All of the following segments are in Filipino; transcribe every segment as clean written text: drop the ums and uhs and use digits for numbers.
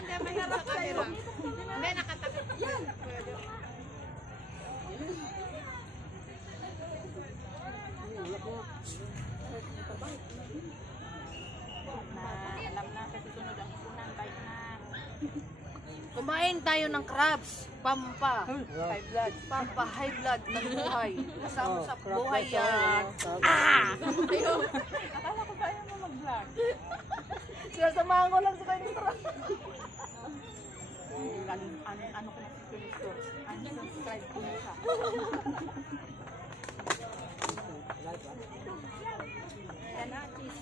Hindi, mahirap sa'yo. Hindi, nakatakot. Yan. Alam na kasi sunod ang isunan. Bye na. Kumain tayo ng crabs. Pampa. High blood. Pampa, high blood ng buhay. Kasama sa crab buhay rice, yan. Ayun. Akala ko ba ayaw mo mag-vlog? Sinasamahan ko lang sa kanyang crab. Ano ko na si Twitter? Unsubscribe ko na siya. Yan na, cheese.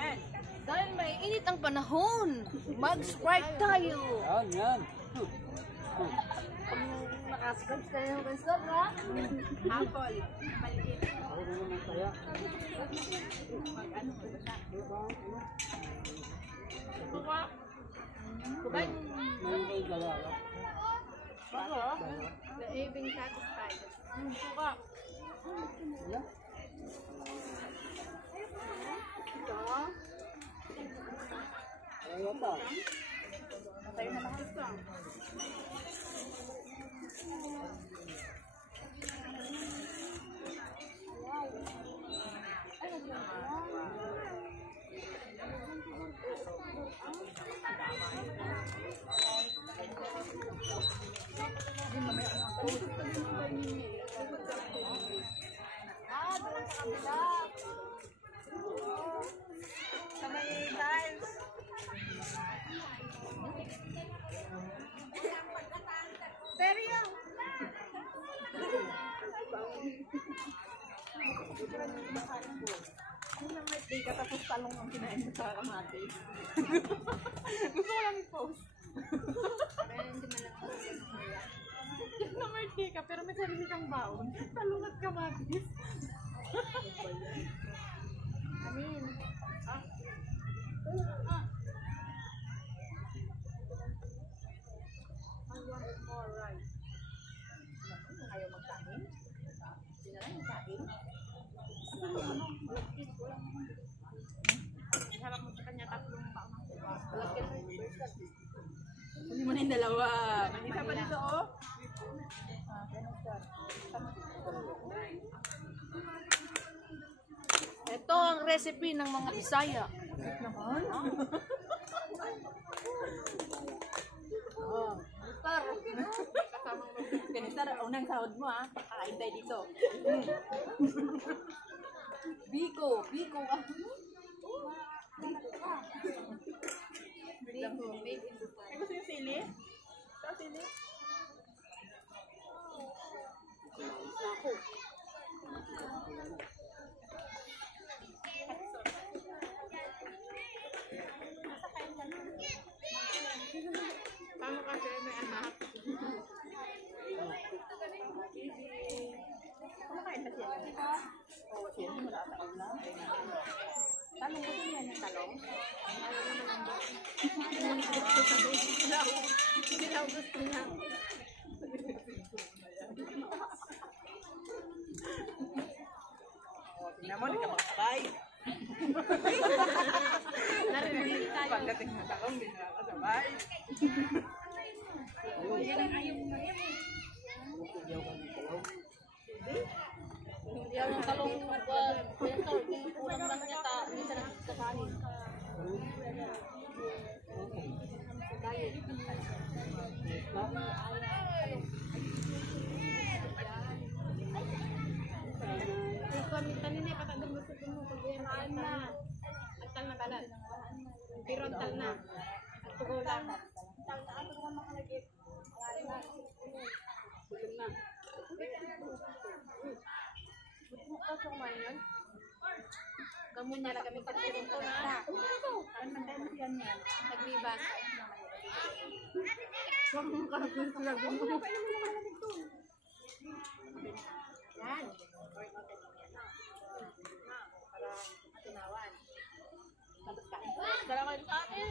Yan. Dahil may init ang panahon, mag-Sprite tayo. Yan. Kung nakasubscribe kayo ng Instagram, ha? Apple. Maliit. Ako naman kaya. Mag-ano ko na. Kuba. May dala. Bako. The Aving satisfied. Kuba. Wala. Wala pa. Tayo na lang gusto. Doon sa kabila. Sa may tiles. Seryo? Ano na may day ka tapos talong ang kinain mo sa kamati? Gusto ko lang i-post. Yan na may day ka pero may sarili kang baon. Talong at kamatis. Amin. I want more rice. Ayaw magkain? Hindi na lang yung kain. Harap mo sa kanya tatlong baon ng kuba. Hindi mo na yung dalawa. Isa pa dito, oh. Ito ang recipe ng mga Bisaya. Naman? Tar. Ganito, unang sahod mo, ha? Kakain tayo dito. Biko. Biko ka. Ay, gusto yung sili? Sa sili? Ako. Paano kasi may anak? Kumakain na siya. Oo, siya. Wala sa ulam. Talong ko din yan yung talong. Hindi na gusto niya. Tingnan mo, hindi ka makasabay. Narinig tayo. Pagdating ng talong, hindi na makasabay. Yung talong kulang lang niya ta, hindi siya nagkakanin. Tal na talan. Pero tal na. Tugaw lang. Tal na ato naman makalagit. Tulog na. Bukas ako man yun. Kamu niya lang kami katulong ko na. Ano man yan yan? Naglibas. Huwag mong karapin sila gumo. Yan. Para atinawan. Tapos kain. Dala ko yung kain.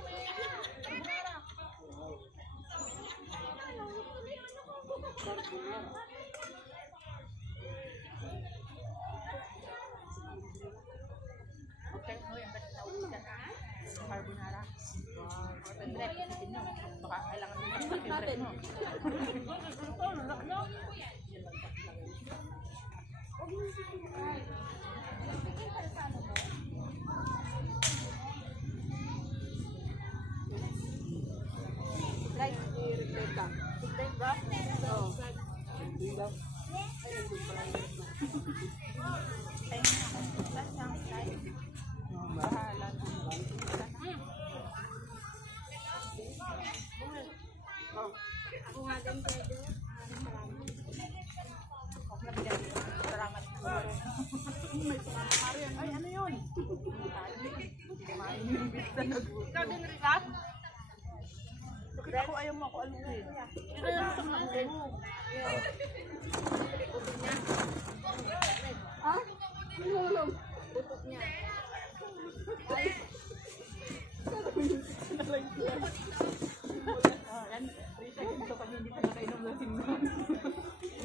Okay, no, yung carbonara. natin. Like, i-replay ka. Tignan ba? Oo. Hindi daw. Ako nga din pwede. Salamat. Ay, ano yun? Ikaw din, Rika? Bakit ako ayaw mo ako aluin? Ito yung gusto mo natin. Ha? Nulong. Butok niya.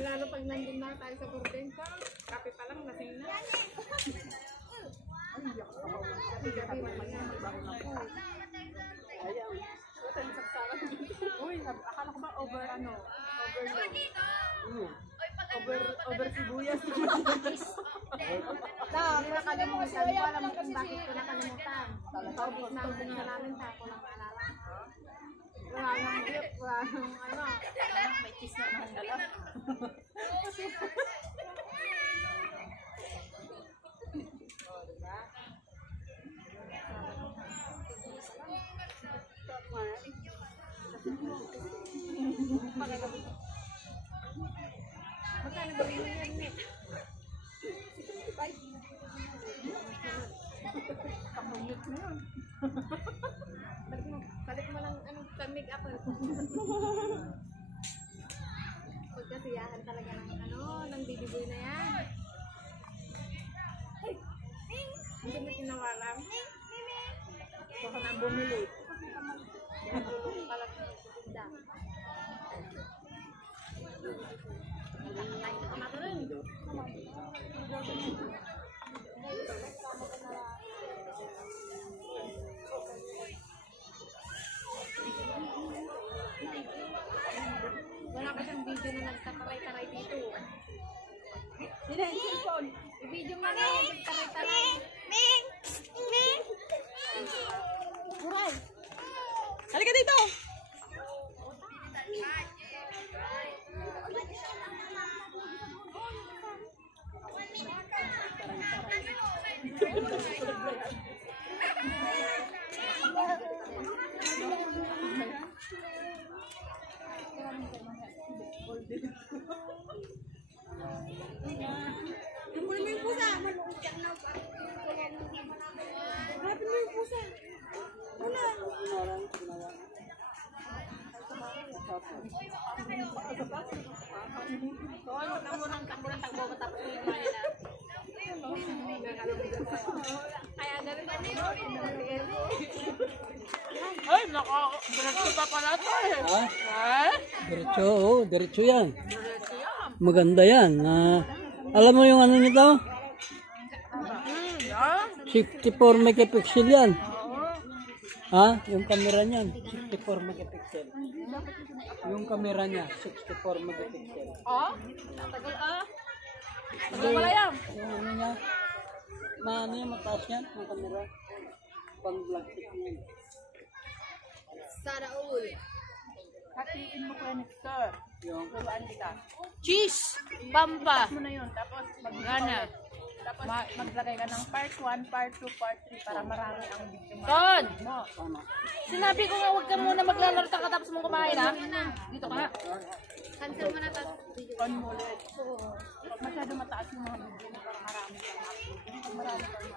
Lalo pag nandun na tayo sa Bordensa, kape pa lang, lasing na. Gabi-gabi, magbago na po. Ayaw. Uy, akala ko ba overload? Hmm. Over sibuyas. Hindi nakalimutan. Hindi ko alam kung bakit ko nakalimutan. Paubos na ang na namin sa ako lang maalala. Wala nang gift, wala nang ano. May cheese na naman dala. Magkano ba yun yan, Nick? Kamunyot na yun. Balik mo ng anong kamig ako. Pagkasiyahan talaga ng ng baby boy na yan. Hindi mo tinawalam. Baka na bumili. Tulong pala sa magsitinda. Nakakain ka na rin. Wala pa siyang video na nagtataray-taray dito. Sino yung cellphone? I-video mo na yung nagtaray-taray. Uray! Halika dito! Takbo matapos yung mga yan. Kaya ganun ba niyo? Ay, nako! Diretso pa pala ito eh. Ha? Ha? Diretso, oh. Diretso yan. Maganda yan. Alam mo yung ano nito? 64 megapixel yan. Ha? Yung camera niyan, 64 megapixel. Yung camera niya, 64 megapixel. Oh? Tagal ah. Tagal wala yan. Yung ano niya, ano yung mataas yan, yung camera. Pang plastic niyan. Sana all. Hatiin mo ko yan, sir. Yung, Turuan kita. Cheese! Pampa! Mo na yun. Tapos Gana. tapos maglagay ka ng part 1, part 2, part 3 para marami ang video mo. Ton! tama. Sinabi ko nga huwag ka muna maglalaro tapos mo kumain ha. Dito ka na. Cancel mo na tapos video. On mo ulit. Pag masyado mataas yung mga video mo para marami kang upload. Marami kang